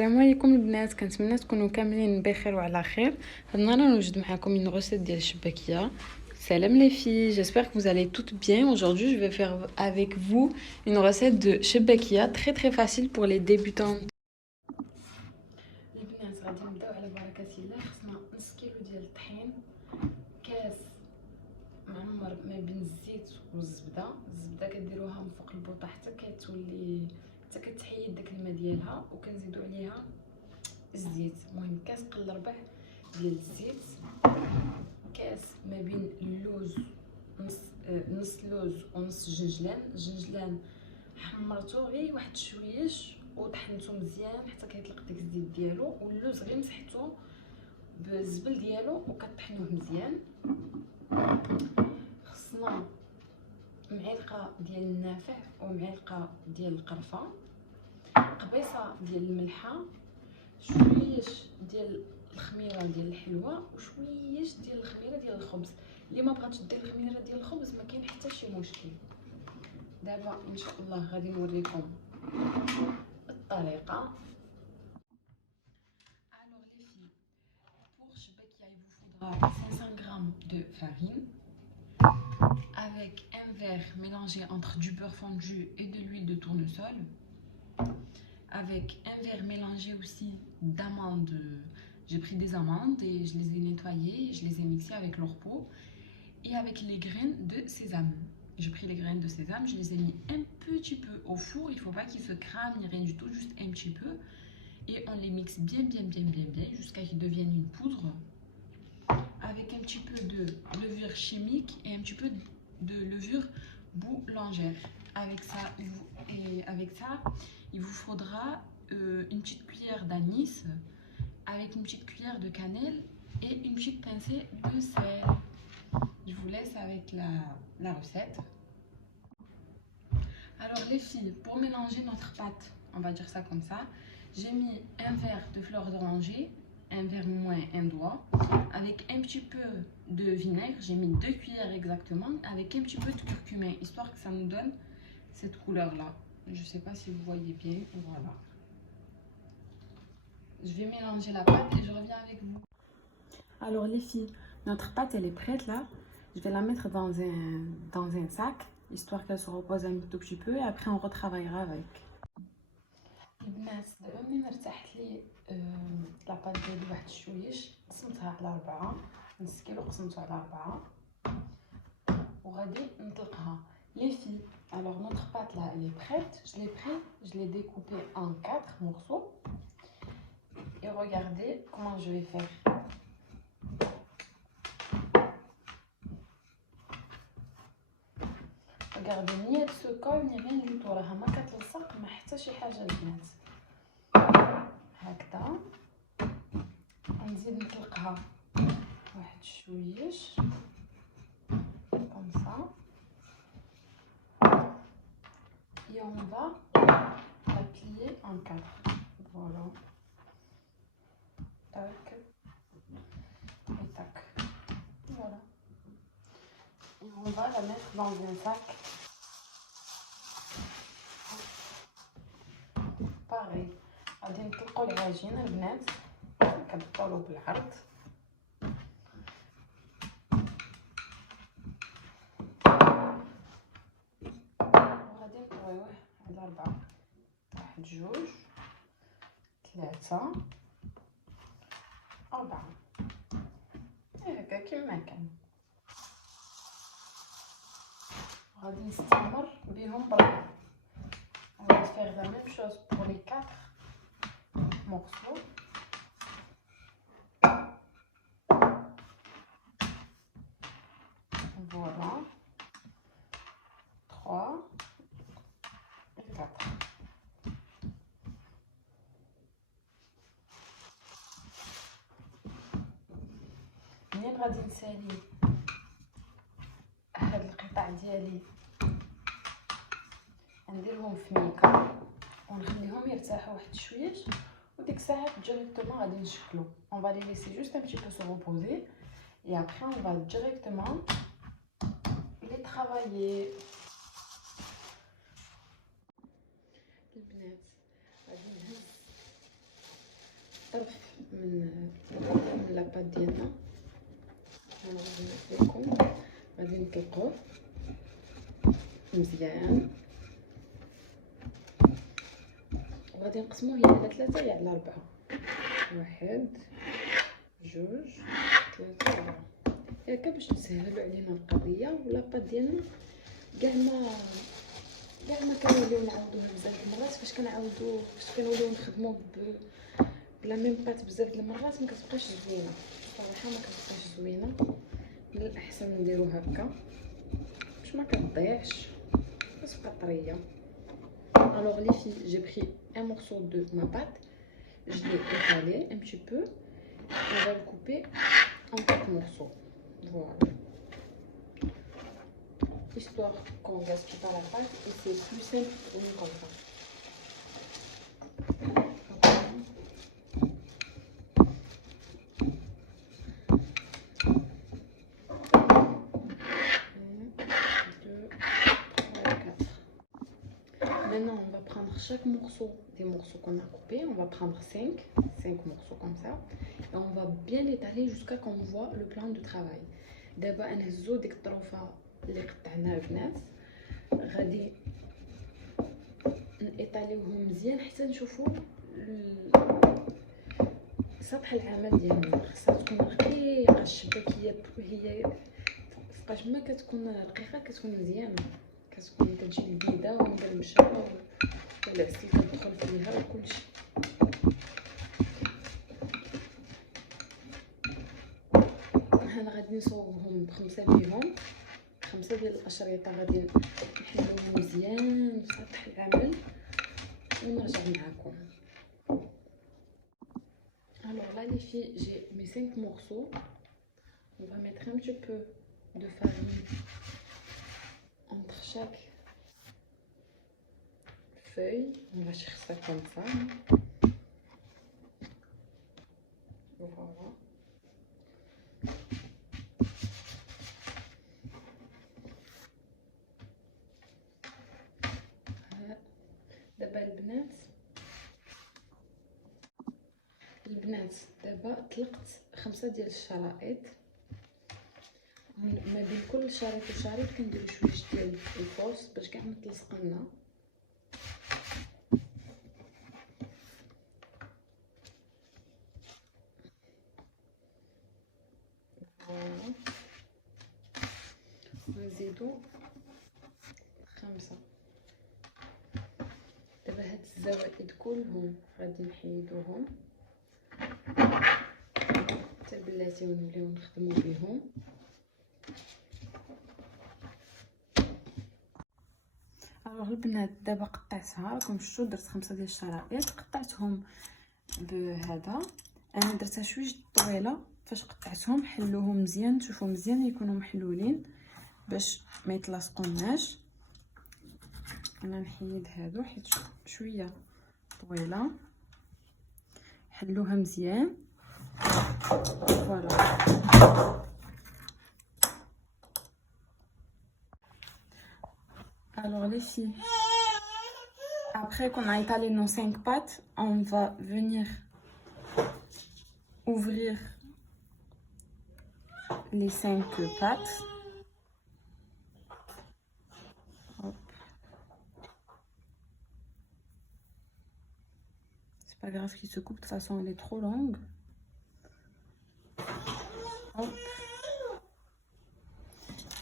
السلام عليكم البنات، كنتمنى تكونوا كاملين بخير وعلى خير. هاد النهار نوجد معكم une recette ديال الشباكيه. Salam les filles, j'espère que vous allez toutes bien. Aujourd'hui, je vais faire avec vous une recette de shebakia très facile pour les débutants. البنات غادي نبداو على بركه الله. خصنا نص كيلو ديال الطحين، كاس معمر ما بين الزيت والزبده. الزبده كديروها من فوق البوطه حتى كتحيد داك الماء ديالها، وكنزيدوا عليها الزيت. المهم كاس قل ربع ديال الزيت، كاس ما بين اللوز، نص لوز ونص جنجلان حمرته غير واحد شويش وطحنته مزيان حتى كيطلق داك الزيت ديالو، واللوز غير مسحته بالزبل ديالو وكطحنوه مزيان. خصنا معلقه ديال النافع ومعلقه ديال القرفه، قبيصه ديال الملحه، شويش ديال الخميره ديال الحلوه، وشويش ديال الخميره ديال الخبز. اللي ما بغاتش دير الخميره ديال الخبز ما كاين حتى شي مشكل. دابا ان شاء الله غادي نوريكم الطريقه. Alors les filles, pour shebakia il vous faudra 500 g de farine avec un verre mélangé entre du beurre fondu et de l'huile de tournesol, avec un verre mélangé aussi d'amandes. J'ai pris des amandes et je les ai nettoyées, je les ai mixées avec leur peau, et avec les graines de sésame. J'ai pris les graines de sésame, je les ai mis un petit peu au four, il ne faut pas qu'ils se crament ni rien du tout, juste un petit peu. Et on les mixe bien jusqu'à ce qu'ils deviennent une poudre, avec un petit peu de levure chimique et un petit peu de levure boulangère. Avec ça, il vous faudra une petite cuillère d'anis, avec une petite cuillère de cannelle et une petite pincée de sel. Je vous laisse avec la recette. Alors les filles, pour mélanger notre pâte, on va dire ça comme ça, j'ai mis un verre de fleur d'oranger, un verre moins un doigt, avec un petit peu de vinaigre. J'ai mis 2 cuillères exactement, avec un petit peu de curcuma, histoire que ça nous donne cette couleur là. Je sais pas si vous voyez bien, voilà. Je vais mélanger la pâte et je reviens avec vous. Alors les filles, notre pâte elle est prête là. Je vais la mettre dans un sac, histoire qu'elle se repose un tout petit peu, et après on retravaillera avec. البنات دابا منين ارتاحت لي لاباط ديالي واحد شويش، قسمتها على 4، نص كيلو قسمته على 4 وغادي نطلقها. Les filles, alors notre pâte là elle est prête, je l'ai découpée en 4 morceaux, et regardez comment je vais faire. regardez, ni elle se colle ni rien du tout، راها ما كتلصق ما حتى شي حاجه البنات. هكذا نزيد نطلقها واحد شويش comme ça et on va la plier en 4. Voilà, tac et tac, voilà, et on va la mettre dans un sac pareil. غادي نطلقوا العجينه البنات، كتطولوا بالعرض. وغادي نطويوه على 4، 1 2 3 4 هكا كما كان. غادي نستمر بهم برا. On va faire la même chose pour les 4 morceaux. Voilà, 3 et 4. منين غادي نسالي هاد القطع ديالي نديرهم في ميكا ونخليهم يرتاحوا واحد شويش، وديك الساعه directement غادي نشكلو. On va les laisser juste un petit peu se reposer et après on va directement les travailler. البنات غادي نهز طرف من لاباط ديالنا. لكم غادي نطلقوه مزيان، وغادي نقسموه يا على 3 يا على 4. 1 2 3 4 هكا باش نسهلوا علينا القضيه. ولاباط ديالنا كاع ما كنوليو نعاودوها بزاف المرات. فاش كنوليو نخدمو بلا ميم بات بزاف د المرات ما كتبقاش زوينه صراحه، ما كتبقاش زوينه. من الاحسن نديرو هكا باش ما كتضيعش، كتبقى طريه. Alors les filles, j'ai pris un morceau de ma pâte, je l'ai étalé un petit peu, on va le couper en 4 morceaux. Voilà. Histoire qu'on ne gaspille pas la pâte et c'est plus simple pour nous comme ça. Maintenant, on va prendre chaque morceau des morceaux qu'on a coupés. On va prendre 5 morceaux comme ça. Et on va bien l'étaler jusqu'à qu'on voit le plan de travail. D'abord, on va ديك الطروفه اللي قطعناها البنات، غادي نيطاليوهم مزيان حتى نشوفوا سطح العمل ديالنا. خاصها تكون رقيقه الشباكيه، هي فوقاش ما كتكون رقيقه كتكون مزيانه، كتكون كتجي البيضه ومقرمشه والعسل كتدخل فيها وكلشي. هنا غادي نصوبهم ب5 بيهم، 5 ديال الاشرطه غادي نحلوهم مزيان في سطح العمل ونرجع معكم. Alors là les filles, j'ai mes 5 morceaux. On va mettre un petit peu de farine entre chaque feuille. On va chercher ça comme ça. Voilà. دابا البنات دابا طلقت 5 ديال الشرائط. ما بين كل شريط وشريط كنديرو شويه ديال الفوس باش كاع ما تلصق لنا. ونزيدو 5. دابا هاد الزوائد كلهم غادي نحيدوهم حتى بلاتي ونوليو نخدمو بهم. الوغ البنات دابا قطعتها، راكم شفتوا درت 5 ديال الشرائط قطعتهم بهذا. انا درتها شويه طويله، فاش قطعتهم حلوهم مزيان، تشوفوا مزيان يكونوا محلولين باش ما يتلاصقوناش. انا نحيد هادو حيت شويه طويله، حلوها مزيان. فوالا alors les filles, après qu'on a étalé nos 5 pâtes, on va venir ouvrir les 5 pâtes. Hop. C'est pas grave qu'il se coupe, de toute façon elle est trop longue. Hop.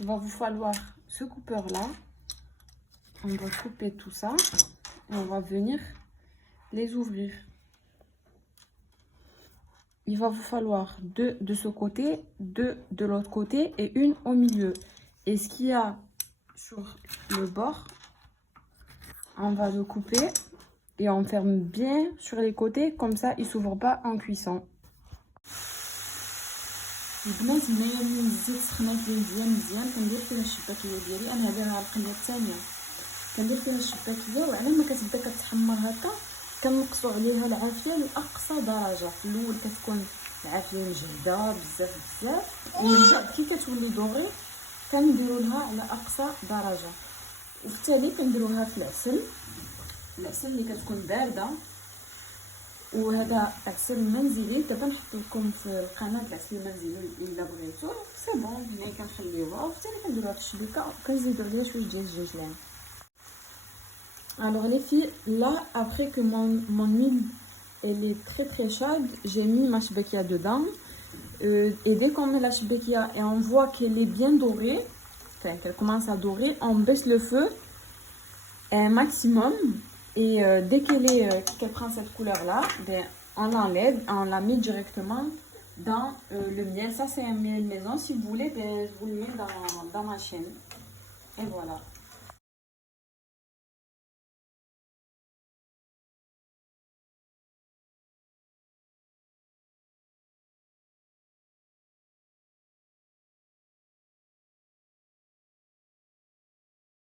Il va vous falloir ce coupeur là. On va couper tout ça et on va venir les ouvrir. Il va vous falloir 2 de ce côté, 2 de l'autre côté et une au milieu. Et ce qu'il y a sur le bord, on va le couper et on ferme bien sur les côtés, comme ça il s'ouvre pas en cuisson. البنات هنايا من الزيت سخنات لي مزيان كندير فيها الشباكيه ديالي. انا هذه راه القنيه الثانيه كندير فيها الشباكيه، وعلى ما كتبدا كتحمر هكا كنقصوا عليها العافيه لاقصى درجه. في الاول كتكون العافيه مجهده بزاف ومن بعد كي كتولي دوغي كنديروا لها على اقصى درجه. وبالتالي كنديروها في العسل اللي كتكون بارده وهذا عسل منزلي. دابا نحط لكم في القناه العسل المنزلي الا بغيتو. سي بون هنا كنخليوها وثاني كنديروها في الشبيكه وكنزيدو عليها شويه ديال الجاجلان. Alors les filles, là après que mon huile elle est très chaude, j'ai mis ma shbekia dedans. Et dès qu'on met la shbekia et on voit qu'elle est bien dorée, enfin qu'elle commence à dorer, on baisse le feu un maximum. Et dès qu'elle prend cette couleur là, ben, on l'enlève, on la met directement dans le miel. Ça c'est un miel maison, si vous voulez, ben, vous le mettez dans ma chaîne. Et voilà.